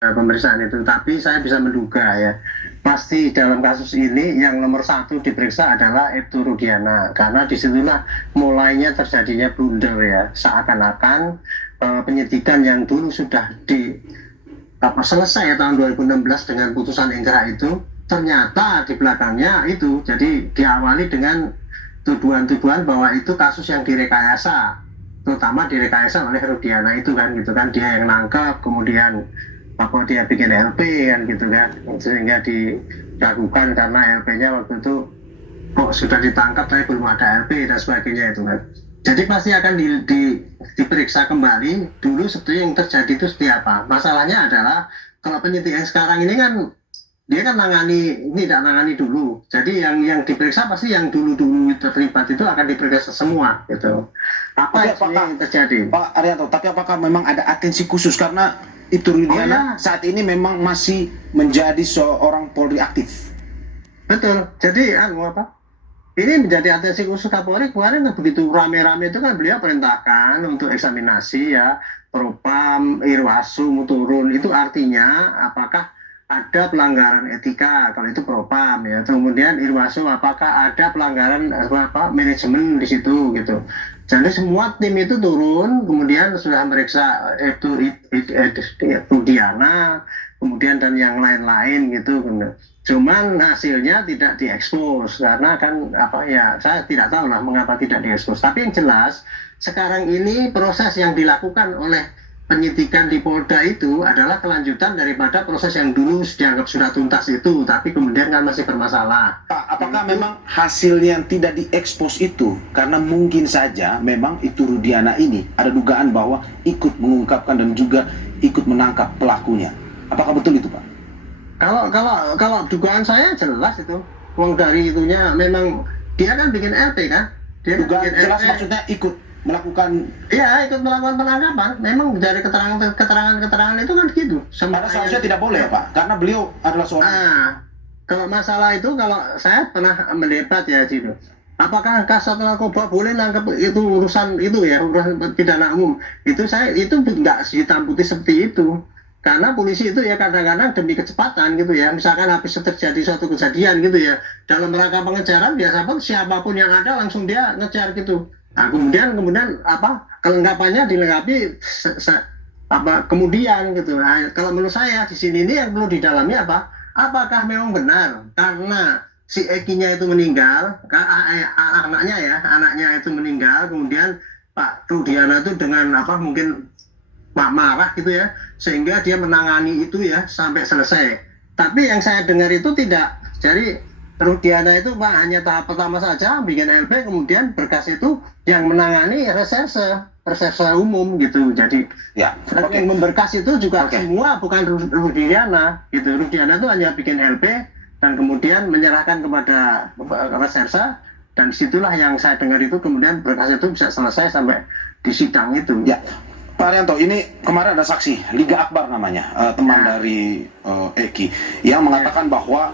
pemeriksaan itu. Tapi saya bisa menduga ya, pasti dalam kasus ini yang nomor satu diperiksa adalah Ibtu Rudiana, karena disitulah mulainya terjadinya blunder ya, seakan-akan penyidikan yang dulu sudah selesai ya, tahun 2016 dengan putusan ingkrah itu, ternyata di belakangnya itu jadi diawali dengan tuduhan-tuduhan bahwa itu kasus yang direkayasa, terutama direkayasa oleh Rudiana itu kan, gitu kan, dia yang nangkep, kemudian apa dia bikin LP kan, gitu kan, sehingga diragukan karena LP-nya waktu itu kok sudah ditangkap tapi belum ada LP dan sebagainya itu kan. Jadi pasti akan diperiksa kembali dulu sebetulnya yang terjadi itu seperti apa. Masalahnya adalah kalau penyidik yang sekarang ini kan dia kan tidak nangani dulu. Jadi yang diperiksa pasti yang dulu terlibat itu akan diperiksa semua gitu. Apa yang terjadi? Pak Arianto, tapi apakah memang ada atensi khusus karena Ibtu Rudiana saat ini memang masih menjadi seorang Polri aktif? Betul. Jadi ini menjadi atensi khusus Kapolri. Kemarin begitu rame-rame itu kan beliau perintahkan untuk eksaminasi ya, Propam, Irwasum turun. Itu artinya apakah ada pelanggaran etika, kalau itu Propam ya. Kemudian Irwasum apakah ada pelanggaran manajemen di situ gitu. Jadi semua tim itu turun, kemudian sudah meriksa Rudiana, kemudian dan yang lain-lain gitu. Cuman hasilnya tidak diekspos karena kan saya tidak tahu lah mengapa tidak diekspos. Tapi yang jelas sekarang ini proses yang dilakukan oleh penyidikan di Polda itu adalah kelanjutan daripada proses yang dulu dianggap sudah tuntas itu, tapi kemudian kan masih bermasalah. Pak, apakah memang hasil yang tidak diekspos itu karena mungkin saja memang itu Rudiana ini ada dugaan bahwa ikut mengungkapkan dan juga ikut menangkap pelakunya? Apakah betul itu, Pak? Kalau dugaan saya jelas itu, uang dari itunya memang dia kan bikin LP kan? Dia dugaan bikin jelas LP. Maksudnya ikut melakukan? Iya, ikut melakukan penangkapan. Memang dari keterangan itu kan gitu. Karena seharusnya tidak boleh ya Pak, karena beliau adalah seorang. Kalau masalah itu, kalau saya pernah mendebat ya gitu. Apakah Kasat Narkoba boleh nangkep itu urusan itu ya, urusan pidana umum? Itu nggak hitam putih seperti itu. Karena polisi itu ya kadang-kadang demi kecepatan gitu ya. Misalkan habis terjadi suatu kejadian gitu ya, dalam rangka pengejaran biasa siapapun yang ada langsung dia ngejar gitu. Nah, kemudian kelengkapannya dilengkapi kemudian gitu. Nah, kalau menurut saya di sini ini yang perlu didalami apakah memang benar karena si Eki-nya itu meninggal, anaknya itu meninggal, kemudian Pak Rudiana itu dengan mungkin marah gitu ya, sehingga dia menangani itu ya sampai selesai. Tapi yang saya dengar itu tidak. Jadi Rudiana itu hanya tahap pertama saja bikin LP, kemudian berkas itu yang menangani reserse umum gitu. Jadi yang memberkas itu juga semua bukan Rudiana gitu. Rudiana itu hanya bikin LP dan kemudian menyerahkan kepada reserse, dan disitulah yang saya dengar itu kemudian berkas itu bisa selesai sampai di sidang itu. Ya, Pak Arianto, ini kemarin ada saksi Liga Akbar namanya, teman dari Eki, yang mengatakan bahwa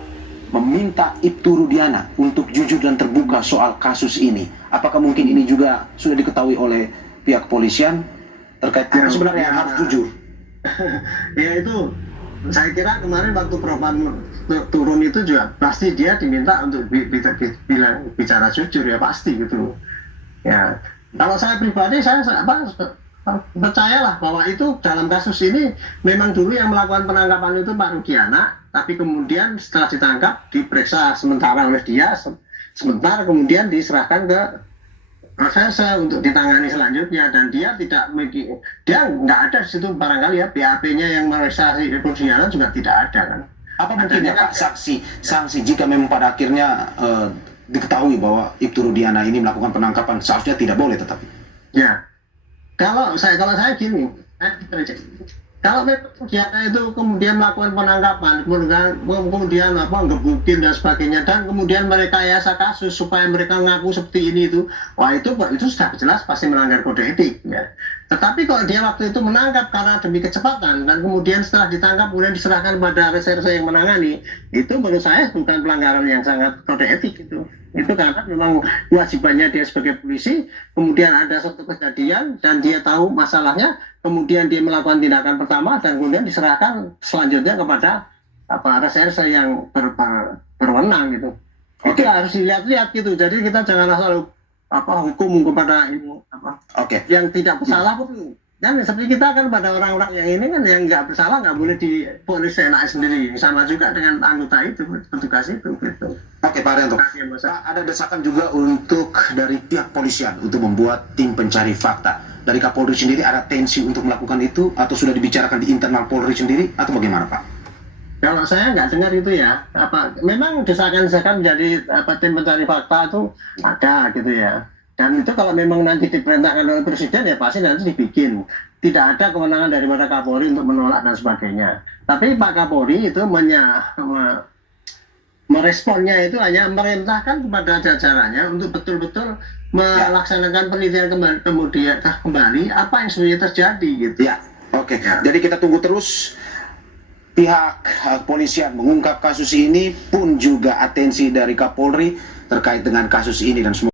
meminta Ibtu Rudiana untuk jujur dan terbuka soal kasus ini. Apakah mungkin ini juga sudah diketahui oleh pihak kepolisian terkait sebenarnya harus jujur? Ya itu, saya kira kemarin waktu Propam turun itu juga pasti dia diminta untuk bicara jujur ya, pasti gitu. Ya, kalau saya pribadi saya percayalah bahwa itu dalam kasus ini memang dulu yang melakukan penangkapan itu Pak Rudiana, tapi kemudian setelah ditangkap diperiksa sementara oleh dia, sebentar kemudian diserahkan ke reserse untuk ditangani selanjutnya, dan dia nggak ada di situ barangkali ya, BAP-nya yang memeriksa Rudiana juga tidak ada kan. Apa mungkin ya Pak sanksi jika memang pada akhirnya diketahui bahwa Ibtu Rudiana ini melakukan penangkapan, seharusnya tidak boleh tetapi? Ya. Kalau saya gini, kalau Rudiana itu kemudian melakukan penangkapan, kemudian ngebukin dan sebagainya, dan kemudian merekayasa kasus supaya mereka ngaku seperti ini itu, itu sudah jelas pasti melanggar kode etik ya. Tetapi kalau dia waktu itu menangkap karena demi kecepatan dan kemudian setelah ditangkap kemudian diserahkan pada reserse yang menangani, itu menurut saya bukan pelanggaran yang sangat kode etik itu. Itu karena memang kewajibannya dia sebagai polisi, kemudian ada suatu kejadian dan dia tahu masalahnya, kemudian dia melakukan tindakan pertama dan kemudian diserahkan selanjutnya kepada reserse yang berwenang gitu. Itu harus dilihat-lihat gitu. Jadi kita jangan asal hukum kepada yang tidak bersalah pun. Dan seperti kita kan pada orang-orang yang ini kan yang nggak bersalah nggak boleh diponis seenaknya sendiri. Sama juga dengan anggota itu, petugas itu gitu. Oke, Pak Haryanto. Ada desakan juga untuk dari pihak polisian untuk membuat tim pencari fakta. Dari Kapolri sendiri ada tensi untuk melakukan itu atau sudah dibicarakan di internal Polri sendiri atau bagaimana, Pak? Kalau saya nggak dengar itu ya, memang desakan-desakan menjadi tim pencari fakta itu ada gitu ya. Dan itu kalau memang nanti diperintahkan oleh presiden ya pasti nanti dibikin. Tidak ada kewenangan daripada Kapolri untuk menolak dan sebagainya. Tapi Pak Kapolri itu meresponnya itu hanya memerintahkan kepada jajarannya untuk betul-betul melaksanakan penelitian kembali apa yang sebenarnya terjadi gitu. Ya, oke. Jadi kita tunggu terus pihak kepolisian mengungkap kasus ini pun juga atensi dari Kapolri terkait dengan kasus ini dan semua.